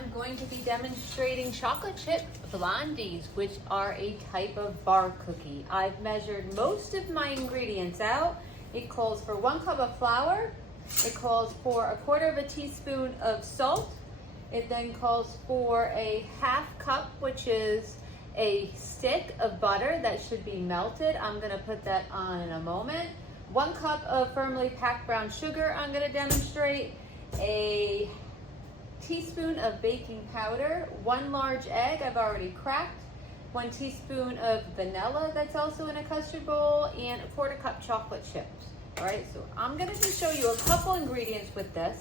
I'm going to be demonstrating chocolate chip Blondies, which are a type of bar cookie. I've measured most of my ingredients out. It calls for 1 cup of flour. It calls for 1/4 teaspoon of salt. It then calls for a 1/2 cup, which is a stick of butter that should be melted. I'm going to put that on in a moment. 1 cup of firmly packed brown sugar I'm going to demonstrate. A teaspoon of baking powder, 1 large egg I've already cracked, 1 teaspoon of vanilla that's also in a custard bowl, and 1/4 cup chocolate chips. All right, so I'm going to just show you a couple ingredients with this,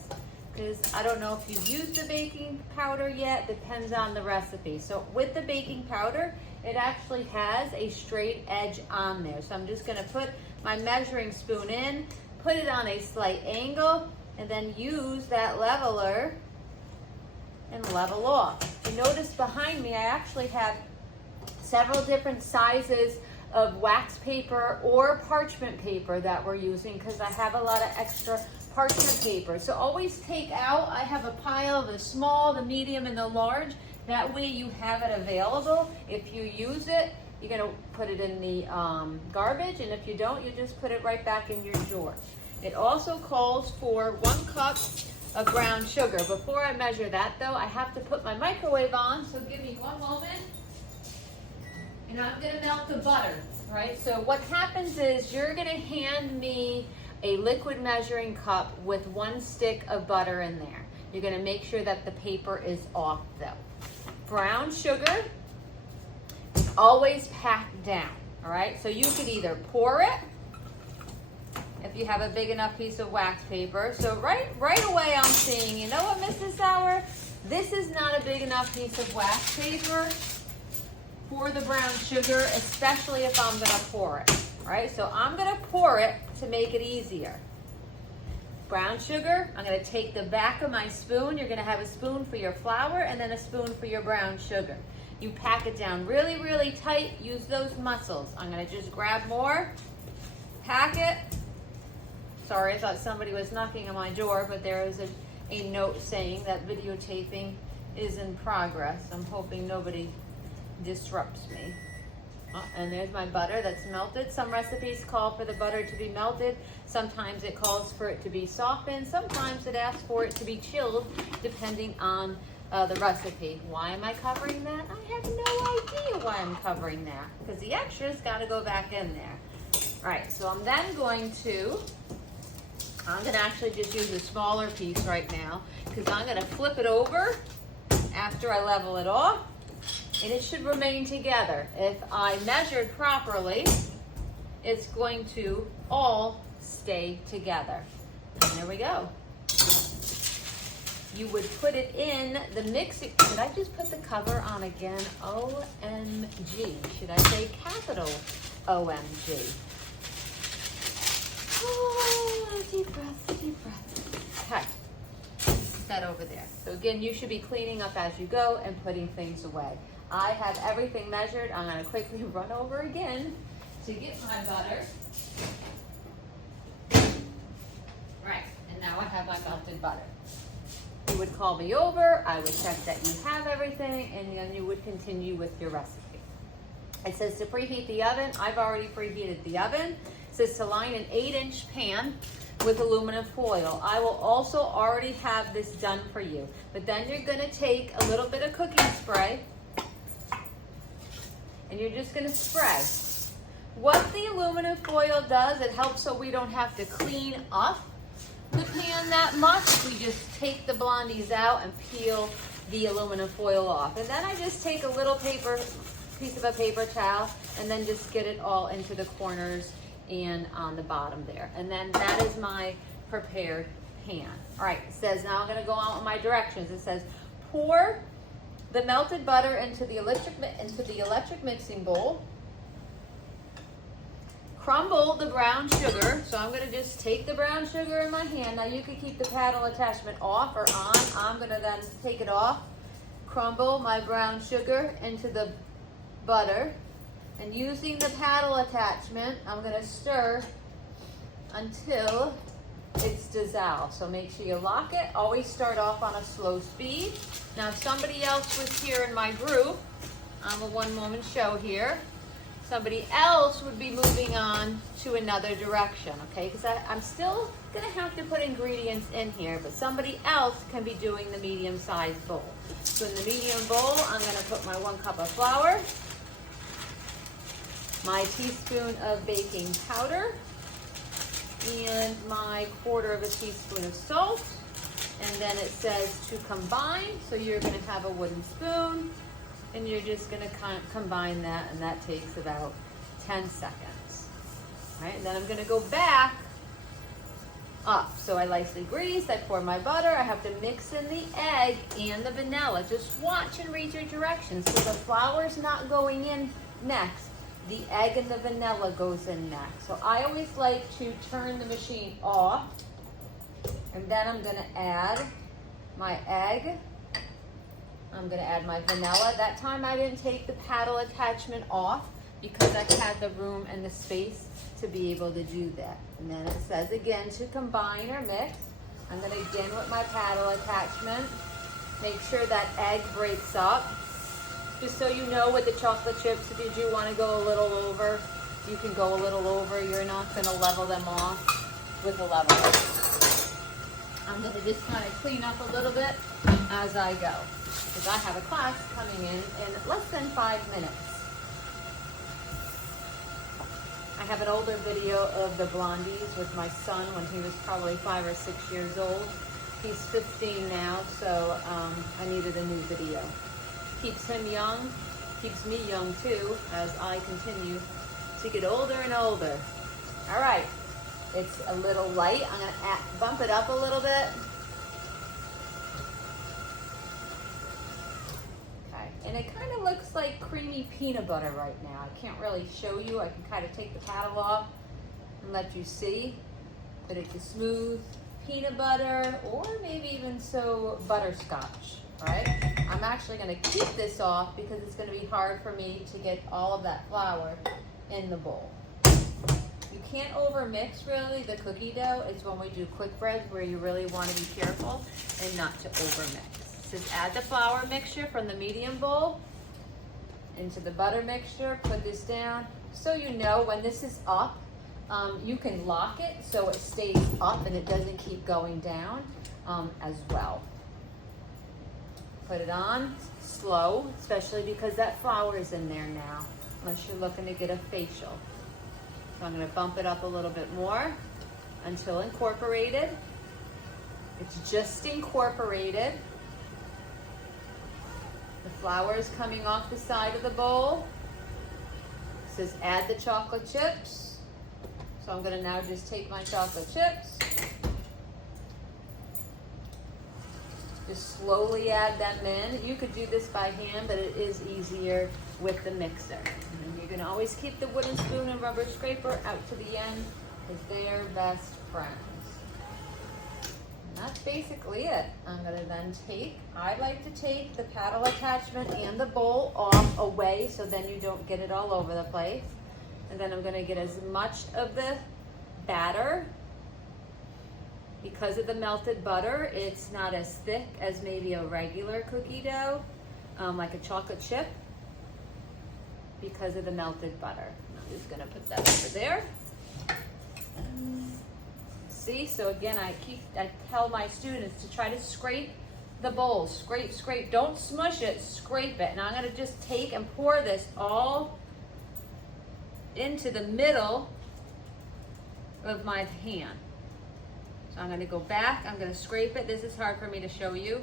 because I don't know if you've used the baking powder yet. Depends on the recipe. So with the baking powder, it actually has a straight edge on there. So I'm just going to put my measuring spoon in, put it on a slight angle, and then use that leveler and level off. You notice behind me I actually have several different sizes of wax paper or parchment paper that we're using, because I have a lot of extra parchment paper. So always take out, I have a pile, the small, the medium, and the large. That way you have it available. If you use it, you're gonna put it in the garbage, and if you don't, you just put it right back in your drawer. It also calls for 1 cup of brown sugar. Before I measure that though, I have to put my microwave on, so give me 1 moment. And I'm gonna melt the butter, right? So what happens is you're gonna hand me a liquid measuring cup with 1 stick of butter in there. You're gonna make sure that the paper is off though. Brown sugar is always packed down, all right? So you could either pour it, if you have a big enough piece of wax paper. So right away I'm seeing, you know what, Mrs. Sauer? This is not a big enough piece of wax paper for the brown sugar, especially if I'm gonna pour it, right? So I'm gonna pour it to make it easier. Brown sugar, I'm gonna take the back of my spoon. You're gonna have a spoon for your flour and then a spoon for your brown sugar. You pack it down really, really tight. Use those muscles. I'm gonna just grab more, pack it. Sorry, I thought somebody was knocking on my door, but there is a note saying that videotaping is in progress. I'm hoping nobody disrupts me. And there's my butter that's melted. Some recipes call for the butter to be melted. Sometimes it calls for it to be softened. Sometimes it asks for it to be chilled, depending on the recipe. Why am I covering that? I have no idea why I'm covering that, because the extras got to go back in there. All right, so I'm then going to actually just use a smaller piece right now, because I'm going to flip it over after I level it off, and it should remain together. If I measured properly, it's going to all stay together. And there we go. You would put it in the mixing. Did I just put the cover on again? OMG. Should I say capital OMG? Oh, deep breath, deep breath. Okay, put that over there. So again, you should be cleaning up as you go and putting things away. I have everything measured. I'm gonna quickly run over again to get my butter. Right, and now I have my melted butter. You would call me over, I would check that you have everything, and then you would continue with your recipe. It says to preheat the oven. I've already preheated the oven. It says to line an 8-inch pan with aluminum foil. I will also already have this done for you. But then you're gonna take a little bit of cooking spray, and you're just gonna spray. What the aluminum foil does, it helps so we don't have to clean up the pan that much. We just take the Blondies out and peel the aluminum foil off. And then I just take a little piece of a paper towel, and then just get it all into the corners and on the bottom there. And then that is my prepared pan. All right, it says, now I'm gonna go on with my directions. It says, pour the melted butter into the electric mixing bowl. Crumble the brown sugar. So I'm gonna just take the brown sugar in my hand. Now you can keep the paddle attachment off or on. I'm gonna then take it off. Crumble my brown sugar into the butter. And using the paddle attachment, I'm gonna stir until it's dissolved. So make sure you lock it. Always start off on a slow speed. Now, if somebody else was here in my group, I'm a one-woman show here. Somebody else would be moving on to another direction, okay? Because I'm still gonna have to put ingredients in here, but somebody else can be doing the medium-sized bowl. So in the medium bowl, I'm gonna put my 1 cup of flour, my teaspoon of baking powder, and my 1/4 teaspoon of salt. And then it says to combine, so you're gonna have a wooden spoon, and you're just gonna combine that, and that takes about 10 seconds. All right, and then I'm gonna go back up. So I lightly grease, I pour my butter, I have to mix in the egg and the vanilla. Just watch and read your directions. So the flour's not going in next, the egg and the vanilla goes in next. So I always like to turn the machine off, and then I'm gonna add my egg. I'm gonna add my vanilla. That time I didn't take the paddle attachment off because I had the room and the space to be able to do that. And then it says again to combine or mix. I'm gonna begin with my paddle attachment. Make sure that egg breaks up. Just so you know, with the chocolate chips, if you do wanna go a little over, you can go a little over. You're not gonna level them off with a leveler. I'm gonna just kind of clean up a little bit as I go, because I have a class coming in less than 5 minutes. I have an older video of the Blondies with my son when he was probably 5 or 6 years old. He's 15 now, so I needed a new video. Keeps him young, keeps me young too, as I continue to get older and older. All right, it's a little light. I'm gonna bump it up a little bit. Okay, and it kind of looks like creamy peanut butter right now. I can't really show you. I can kind of take the paddle off and let you see, but it's a smooth peanut butter, or maybe even so butterscotch, right? I'm actually gonna keep this off because it's gonna be hard for me to get all of that flour in the bowl. You can't overmix really the cookie dough. It's when we do quick breads where you really want to be careful and not to overmix. It says add the flour mixture from the medium bowl into the butter mixture. Put this down so you know when this is up, you can lock it so it stays up and it doesn't keep going down as well. Put it on slow, especially because that flour is in there now, unless you're looking to get a facial. So I'm going to bump it up a little bit more until incorporated. It's just incorporated. The flour is coming off the side of the bowl. It says add the chocolate chips. So I'm going to now just take my chocolate chips. Just slowly add them in. You could do this by hand, but it is easier with the mixer. And you're gonna always keep the wooden spoon and rubber scraper out to the end because they're best friends. And that's basically it. I'm gonna then I like to take the paddle attachment and the bowl off away so then you don't get it all over the place. And then I'm gonna get as much of the batter. Because of the melted butter, it's not as thick as maybe a regular cookie dough, like a chocolate chip, because of the melted butter. I'm just gonna put that over there. See, so again, I tell my students to try to scrape the bowl, scrape. Don't smush it, scrape it. And I'm gonna just take and pour this all into the middle of my hand. So I'm going to go back, I'm going to scrape it. This is hard for me to show you.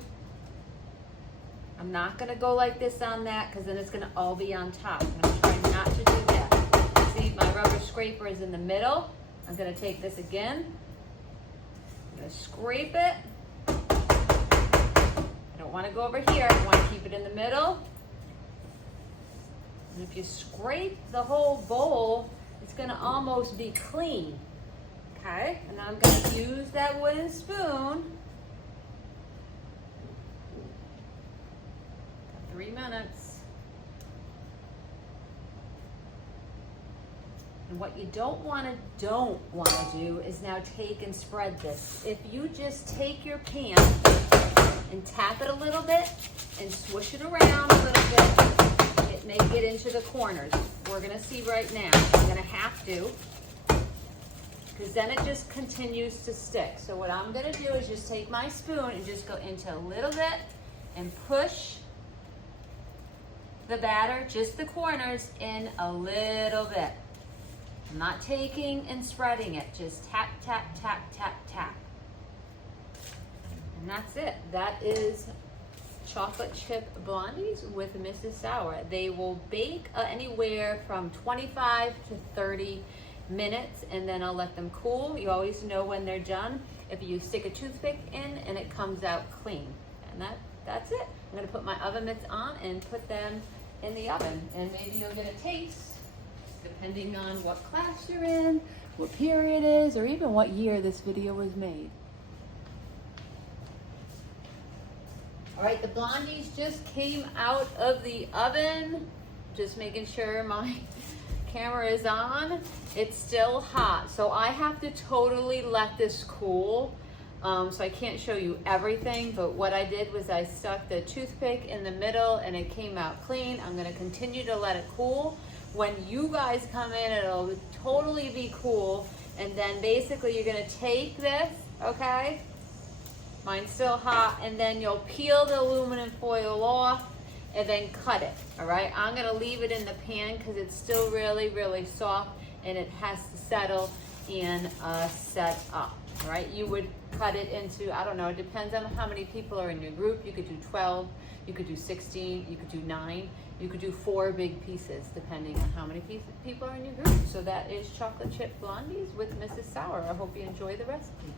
I'm not going to go like this on that because then it's going to all be on top. I'm going to try not to do that. See, my rubber scraper is in the middle. I'm going to take this again. I'm going to scrape it. I don't want to go over here. I want to keep it in the middle. And if you scrape the whole bowl, it's going to almost be clean. Okay, and I'm going to use that wooden spoon. 3 minutes. And what you don't want to do is now take and spread this. If you just take your pan and tap it a little bit and swoosh it around a little bit, it may get into the corners. We're gonna see right now. I'm gonna have to, because then it just continues to stick. So what I'm gonna do is just take my spoon and just go into a little bit and push the batter, just the corners, in a little bit. I'm not taking and spreading it, just tap, tap, tap, tap, tap. And that's it. That is chocolate chip blondies with Mrs. Sour. They will bake anywhere from 25 to 30 minutes, and then I'll let them cool. You always know when they're done if you stick a toothpick in and it comes out clean. And that's it. I'm gonna put my oven mitts on and put them in the oven, and maybe you'll get a taste depending on what class you're in, what period it is, or even what year this video was made. All right, the blondies just came out of the oven. Just making sure my camera is on. It's still hot, so I have to totally let this cool. So I can't show you everything, but what I did was I stuck the toothpick in the middle and it came out clean. I'm gonna continue to let it cool. When you guys come in, it'll totally be cool. And then basically you're gonna take this, okay? Mine's still hot, and then you'll peel the aluminum foil off and then cut it, all right? I'm gonna leave it in the pan because it's still really, really soft and it has to settle and set up, all right? You would cut it into, I don't know, it depends on how many people are in your group. You could do 12, you could do 16, you could do 9, you could do 4 big pieces depending on how many people are in your group. So that is chocolate chip blondies with Mrs. Sour. I hope you enjoy the recipe.